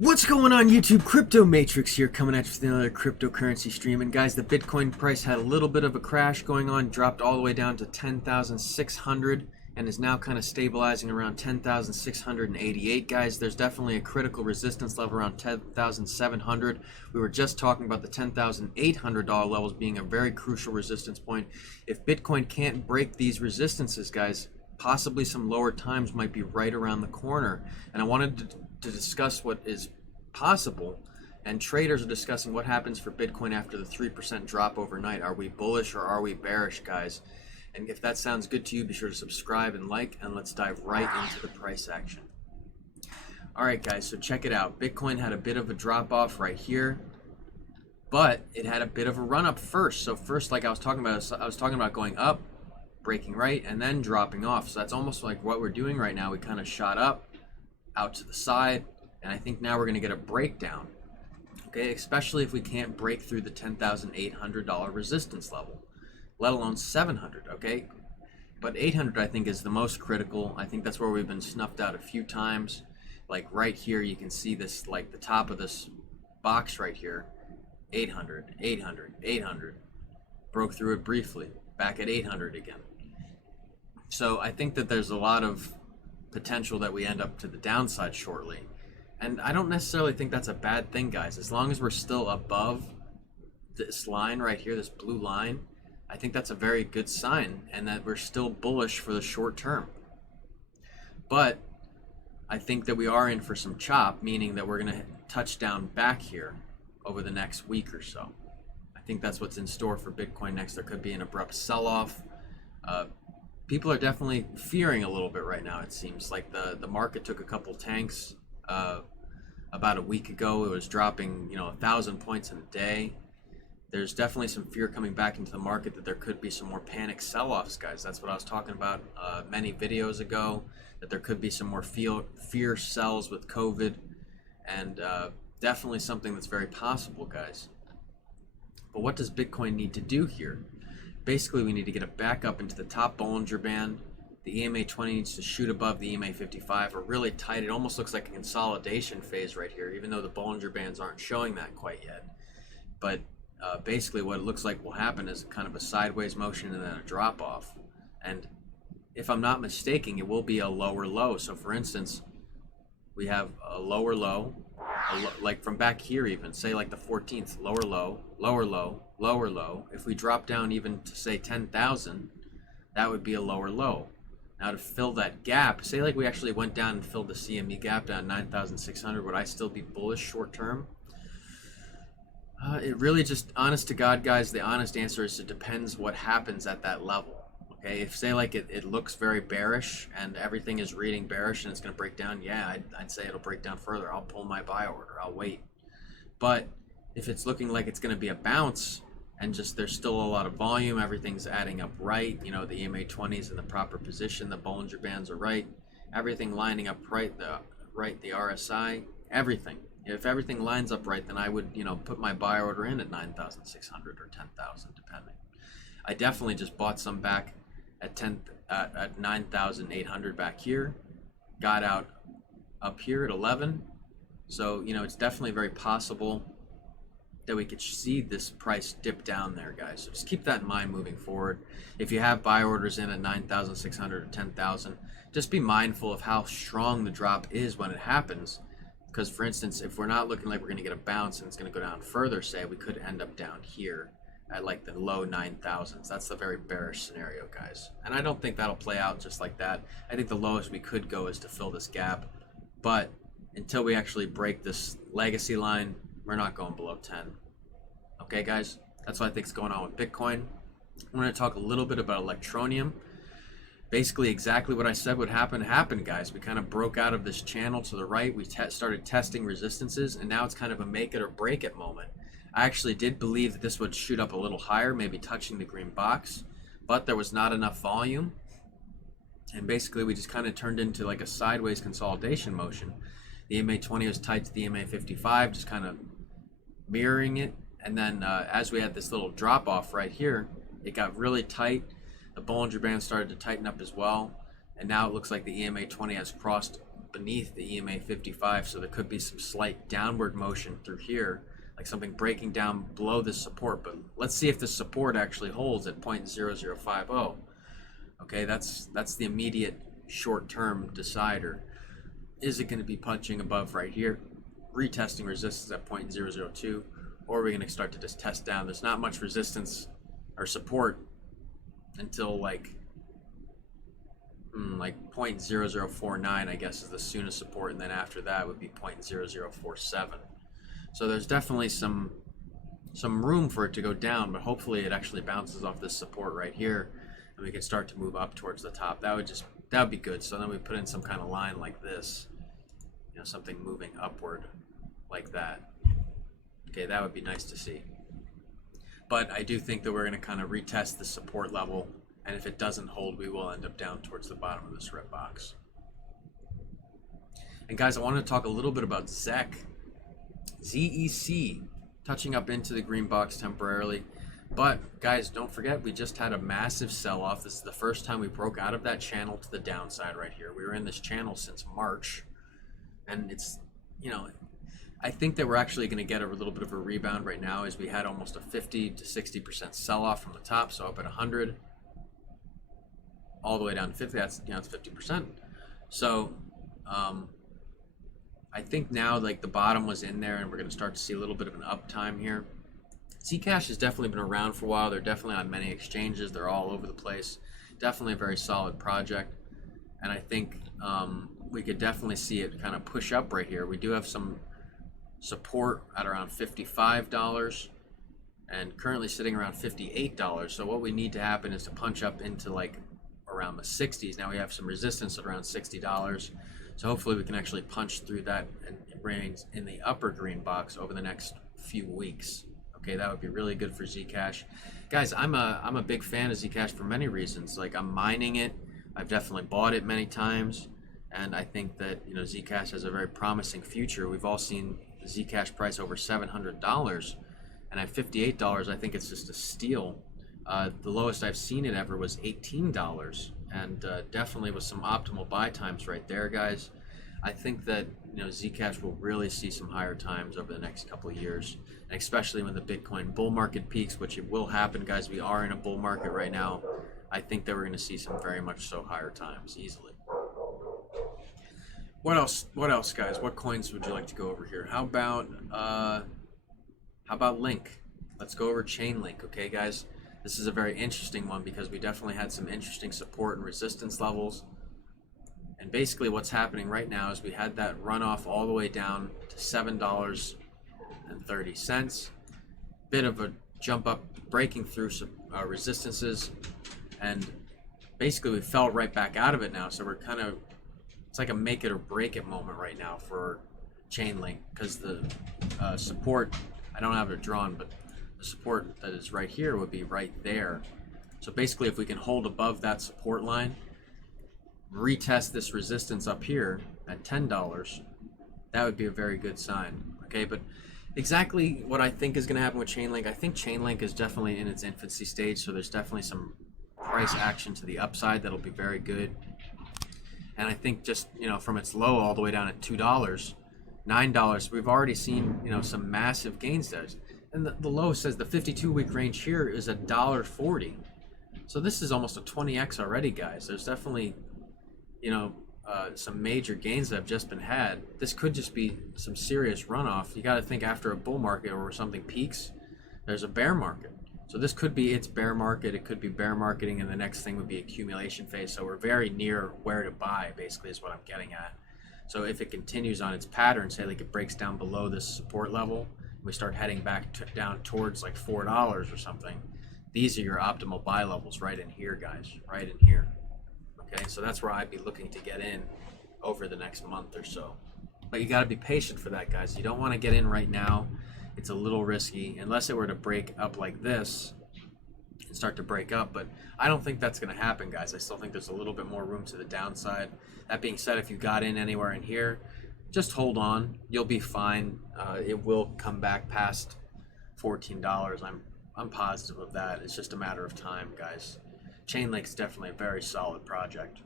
What's going on YouTube? Crypto Matrix here, coming at you with another cryptocurrency stream. And guys, the Bitcoin price had a little bit of a crash going on, dropped all the way down to 10,600 and is now kind of stabilizing around 10,688. Guys, there's definitely a critical resistance level around 10,700. We were just talking about the $10,800 levels being a very crucial resistance point. If Bitcoin can't break these resistances, guys, possibly some lower times might be right around the corner. And I wanted to discuss what is possible, and traders are discussing what happens for Bitcoin after the 3% drop overnight. Are we bullish or are we bearish, guys? And if that sounds good to you, be sure to subscribe and like, and let's dive right into the price action. All right, guys, so check it out. Bitcoin had a bit of a drop off right here, but it had a bit of a run up first. So first, like I was talking about going up, breaking right, and then dropping off. So that's almost like what we're doing right now. We kind of shot up out to the side, and I think now we're going to get a breakdown, okay, especially if we can't break through the $10,800 resistance level, let alone 700, okay? But 800 I think is the most critical. I think that's where we've been snuffed out a few times. Like right here, you can see this, like the top of this box right here, 800, 800, 800, broke through it briefly, back at 800 again. So I think that there's a lot of potential that we end up to the downside shortly. And I don't necessarily think that's a bad thing, guys. As long as we're still above this line right here, this blue line, I think that's a very good sign, and that we're still bullish for the short term. But I think that we are in for some chop, meaning that we're going to touch down back here over the next week or so. I think that's what's in store for Bitcoin next. There could be an abrupt sell-off. People are definitely fearing a little bit right now. It seems like the market took a couple tanks about a week ago. It was dropping 1,000 points in a day. There's definitely some fear coming back into the market that there could be some more panic sell-offs, guys. That's what I was talking about many videos ago, that there could be some more fear sells with COVID, and definitely something that's very possible, guys. But what does Bitcoin need to do here? Basically, we need to get it back up into the top Bollinger Band. The EMA 20 needs to shoot above the EMA 55 or really tight. It almost looks like a consolidation phase right here, even though the Bollinger Bands aren't showing that quite yet. But basically what it looks like will happen is kind of a sideways motion and then a drop off. And if I'm not mistaken, it will be a lower low. So for instance, we have a lower low, like from back here even, say like the 14th, lower low, lower low, lower low. If we drop down even to say 10,000, that would be a lower low. Now to fill that gap, say like we actually went down and filled the CME gap down 9,600, would I still be bullish short term? It really just, honest to God, guys, the honest answer is it depends what happens at that level. Okay, if say like it looks very bearish and everything is reading bearish and it's going to break down, yeah, I'd say it'll break down further. I'll pull my buy order. I'll wait. But if it's looking like it's going to be a bounce and just there's still a lot of volume, everything's adding up right, the EMA 20 is in the proper position, the Bollinger Bands are right, everything lining up right, the RSI, everything. If everything lines up right, then I would, put my buy order in at 9,600 or 10,000, depending. I definitely just bought some back at 9,800 back here, got out up here at 11. So, it's definitely very possible that we could see this price dip down there, guys. So just keep that in mind moving forward. If you have buy orders in at 9,600 or 10,000, just be mindful of how strong the drop is when it happens. Because, for instance, if we're not looking like we're going to get a bounce and it's going to go down further, say, we could end up down here at like the low 9,000s. That's the very bearish scenario, guys. And I don't think that'll play out just like that. I think the lowest we could go is to fill this gap. But until we actually break this legacy line, we're not going below 10. Okay, guys? That's what I think is going on with Bitcoin. I'm going to talk a little bit about Electroneum. Basically, exactly what I said would happen happened, guys. We kind of broke out of this channel to the right. We started testing resistances, and now it's kind of a make it or break it moment. I actually did believe that this would shoot up a little higher, maybe touching the green box, but there was not enough volume. And basically, we just kind of turned into like a sideways consolidation motion. The EMA 20 was tight to the EMA 55, just kind of mirroring it. And then as we had this little drop off right here, it got really tight. The Bollinger Band started to tighten up as well. And now it looks like the EMA 20 has crossed beneath the EMA 55, so there could be some slight downward motion through here, like something breaking down below this support. But let's see if the support actually holds at 0.0050. Okay, that's the immediate short-term decider. Is it going to be punching above right here, retesting resistance at 0.002, or are we going to start to just test down? There's not much resistance or support until like 0.0049, I guess, is the soonest support, and then after that would be 0.0047. So there's definitely some room for it to go down, but hopefully it actually bounces off this support right here, and we can start to move up towards the top. That would be good. So then we put in some kind of line like this, you know, something moving upward like that. Okay, that would be nice to see. But I do think that we're going to kind of retest the support level, and if it doesn't hold, we will end up down towards the bottom of this red box. And guys, I want to talk a little bit about ZEC. ZEC touching up into the green box temporarily. But guys, don't forget, we just had a massive sell-off. This is the first time we broke out of that channel to the downside right here. We were in this channel since March, and it's, you know, I think that we're actually going to get a little bit of a rebound right now, as we had almost a 50 to 60% sell-off from the top, so up at 100 all the way down to 50. That's, you know, it's 50%. So I think now, like, the bottom was in there, and we're going to start to see a little bit of an uptime here. Zcash has definitely been around for a while. They're definitely on many exchanges. They're all over the place. Definitely a very solid project, and I think we could definitely see it kind of push up right here. We do have some support at around $55 and currently sitting around $58. So what we need to happen is to punch up into like around the 60s. Now we have some resistance at around $60. So hopefully we can actually punch through that and remain in the upper green box over the next few weeks. Okay, that would be really good for Zcash. Guys, I'm a big fan of Zcash for many reasons. Like, I'm mining it. I've definitely bought it many times, and I think that, you know, Zcash has a very promising future. We've all seen the Zcash price over $700, and at $58, I think it's just a steal. The lowest I've seen it ever was $18, and definitely with some optimal buy times right there, guys. I think that, you know, Zcash will really see some higher times over the next couple of years, and especially when the Bitcoin bull market peaks, which it will happen, guys. We are in a bull market right now. I think that we're going to see some very much so higher times easily. What else, guys? What coins would you like to go over here? How about Link? Let's go over Chainlink, okay, guys? This is a very interesting one because we definitely had some interesting support and resistance levels. And basically what's happening right now is we had that runoff all the way down to $7.30. Bit of a jump up, breaking through some resistances, and basically we fell right back out of it now. So we're kind of, it's like a make it or break it moment right now for Chainlink, because the support, I don't have it drawn, but the support that is right here would be right there. So basically if we can hold above that support line, retest this resistance up here at $10, that would be a very good sign. Okay, but exactly what I think is going to happen with Chainlink, I think Chainlink is definitely in its infancy stage, so there's definitely some price action to the upside that'll be very good. And I think just, you know, from its low all the way down at $2, $9, we've already seen, you know, some massive gains there. And the low says the 52-week range here is $1.40. So this is almost a 20x already, guys. There's definitely, you know, some major gains that have just been had. This could just be some serious runoff. You got to think, after a bull market or something peaks, there's a bear market. So this could be its bear market. It could be bear marketing, and the next thing would be accumulation phase. So we're very near where to buy, basically, is what I'm getting at. So if it continues on its pattern, say like it breaks down below this support level, and we start heading back down towards like $4 or something, these are your optimal buy levels right in here, guys, right in here. Okay, so that's where I'd be looking to get in over the next month or so. But you got to be patient for that, guys. You don't want to get in right now. It's a little risky, unless it were to break up like this and start to break up. But I don't think that's going to happen, guys. I still think there's a little bit more room to the downside. That being said, if you got in anywhere in here, just hold on. You'll be fine. It will come back past $14. I'm positive of that. It's just a matter of time, guys. Chainlink's definitely a very solid project.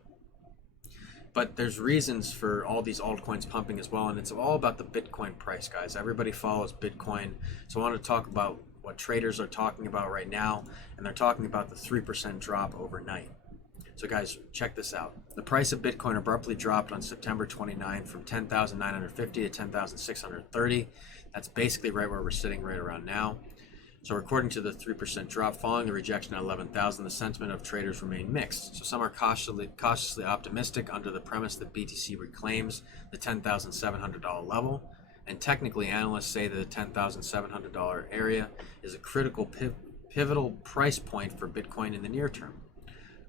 But there's reasons for all these altcoins pumping as well, and it's all about the Bitcoin price, guys. Everybody follows Bitcoin. So I want to talk about what traders are talking about right now, and they're talking about the 3% drop overnight. So guys, check this out. The price of Bitcoin abruptly dropped on September 29 from 10,950 to 10,630. That's basically right where we're sitting right around now. So according to the 3% drop following the rejection at 11,000, the sentiment of traders remained mixed. So some are cautiously optimistic under the premise that BTC reclaims the $10,700 level. And technically, analysts say that the $10,700 area is a critical pivotal price point for Bitcoin in the near term.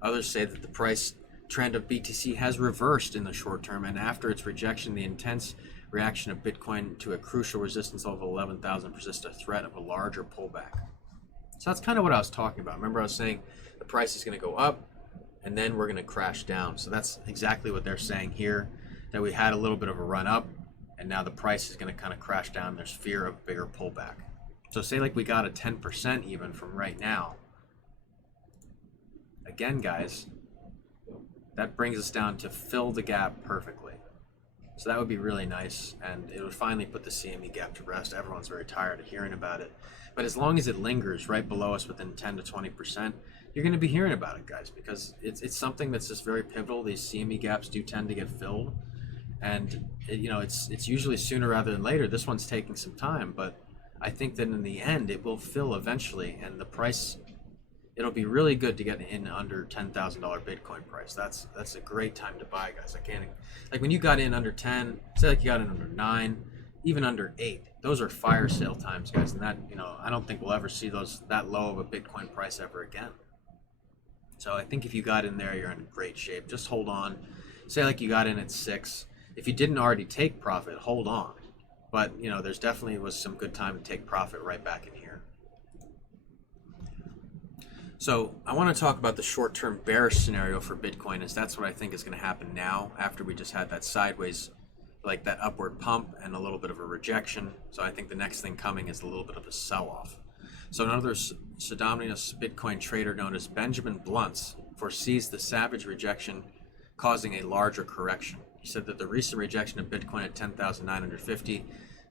Others say that the price trend of BTC has reversed in the short term, and after its rejection, the intense reaction of Bitcoin to a crucial resistance level of 11,000 persists a threat of a larger pullback. So that's kind of what I was talking about. Remember, I was saying the price is going to go up, and then we're going to crash down. So that's exactly what they're saying here, that we had a little bit of a run up, and now the price is going to kind of crash down. There's fear of bigger pullback. So say like we got a 10% even from right now. Again, guys, that brings us down to fill the gap perfectly. So that would be really nice, and it would finally put the CME gap to rest. Everyone's very tired of hearing about it. But as long as it lingers right below us within 10 to 20%, you're going to be hearing about it, guys, because it's something that's just very pivotal. These CME gaps do tend to get filled, and it's usually sooner rather than later. This one's taking some time, but I think that in the end it will fill eventually, and the price, it'll be really good to get in under $10,000 Bitcoin price. That's a great time to buy, guys. I can't, like when you got in under 10, say like you got in under 9, even under 8. Those are fire sale times, guys, and that, I don't think we'll ever see that low of a Bitcoin price ever again. So I think if you got in there, you're in great shape. Just hold on. Say like you got in at 6. If you didn't already take profit, hold on. But there's definitely was some good time to take profit right back in here. So I want to talk about the short-term bearish scenario for Bitcoin, as that's what I think is going to happen now after we just had that sideways, like that upward pump and a little bit of a rejection. So I think the next thing coming is a little bit of a sell-off. So another pseudonymous Bitcoin trader known as Benjamin Bluntz foresees the savage rejection causing a larger correction. He said that the recent rejection of Bitcoin at 10,950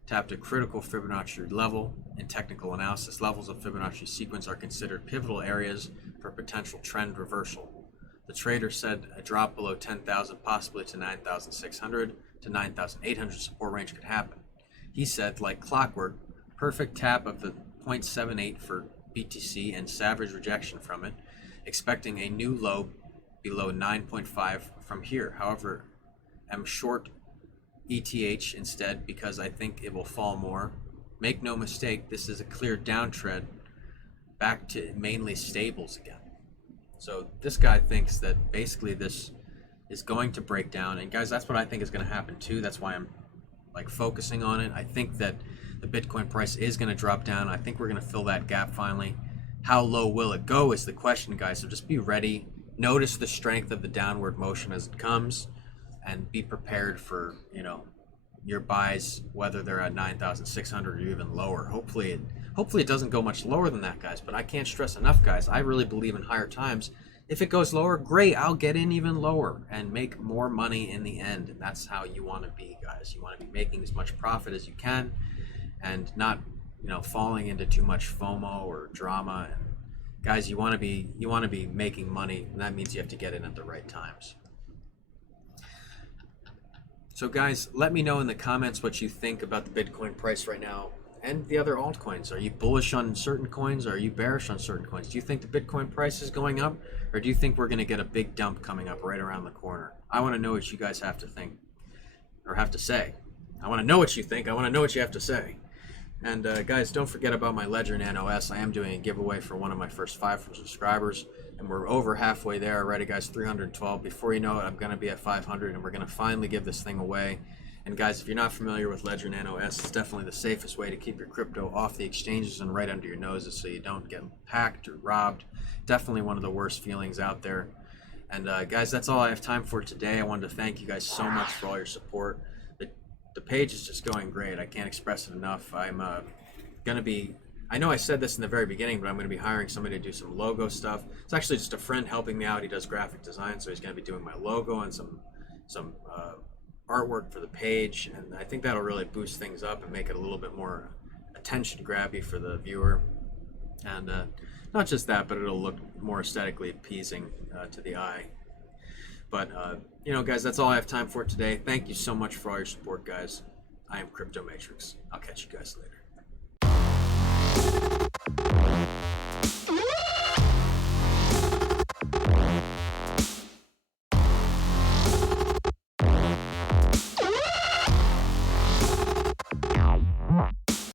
tapped a critical Fibonacci level. In technical analysis, levels of Fibonacci sequence are considered pivotal areas for potential trend reversal. The trader said a drop below 10,000, possibly to 9,600 to 9,800 support range could happen. He said, like clockwork, perfect tap of the 0.78 for BTC and savage rejection from it, expecting a new low below 9.5 from here. However, I'm short ETH instead because I think it will fall more. Make no mistake, this is a clear downtrend back to mainly stables again. So this guy thinks that basically this is going to break down, and guys, that's what I think is going to happen too. That's why I'm like focusing on it. I think that the Bitcoin price is going to drop down. I think we're going to fill that gap finally. How low will it go is the question, guys. So just be ready. Notice the strength of the downward motion as it comes, and be prepared for your buys, whether they're at 9,600 or even lower. Hopefully it doesn't go much lower than that, guys. But I can't stress enough, guys. I really believe in higher times. If it goes lower, great. I'll get in even lower and make more money in the end. And that's how you want to be, guys. You want to be making as much profit as you can, and not falling into too much FOMO or drama. And guys, you want to be making money, and that means you have to get in at the right times. So guys, let me know in the comments what you think about the Bitcoin price right now and the other altcoins. Are you bullish on certain coins, or are you bearish on certain coins? Do you think the Bitcoin price is going up, or do you think we're going to get a big dump coming up right around the corner? I want to know what you guys have to think, or have to say. I want to know what you think. I want to know what you have to say. And guys, don't forget about my Ledger Nano S. I am doing a giveaway for one of my first 5 subscribers, and we're over halfway there already, guys. 312. Before you know it, I'm going to be at 500, and we're going to finally give this thing away. And guys, if you're not familiar with Ledger Nano S, it's definitely the safest way to keep your crypto off the exchanges and right under your noses so you don't get hacked or robbed. Definitely one of the worst feelings out there. And guys, that's all I have time for today. I wanted to thank you guys so much for all your support. The page is just going great. I can't express it enough. I'm going to be, I know I said this in the very beginning, but I'm going to be hiring somebody to do some logo stuff. It's actually just a friend helping me out. He does graphic design, so he's going to be doing my logo and some some artwork for the page, and I think that'll really boost things up and make it a little bit more attention grabby for the viewer. And not just that, but it'll look more aesthetically appeasing to the eye. But you know, guys, that's all I have time for today. Thank you so much for all your support, guys. I am Crypto Matrix. I'll catch you guys later.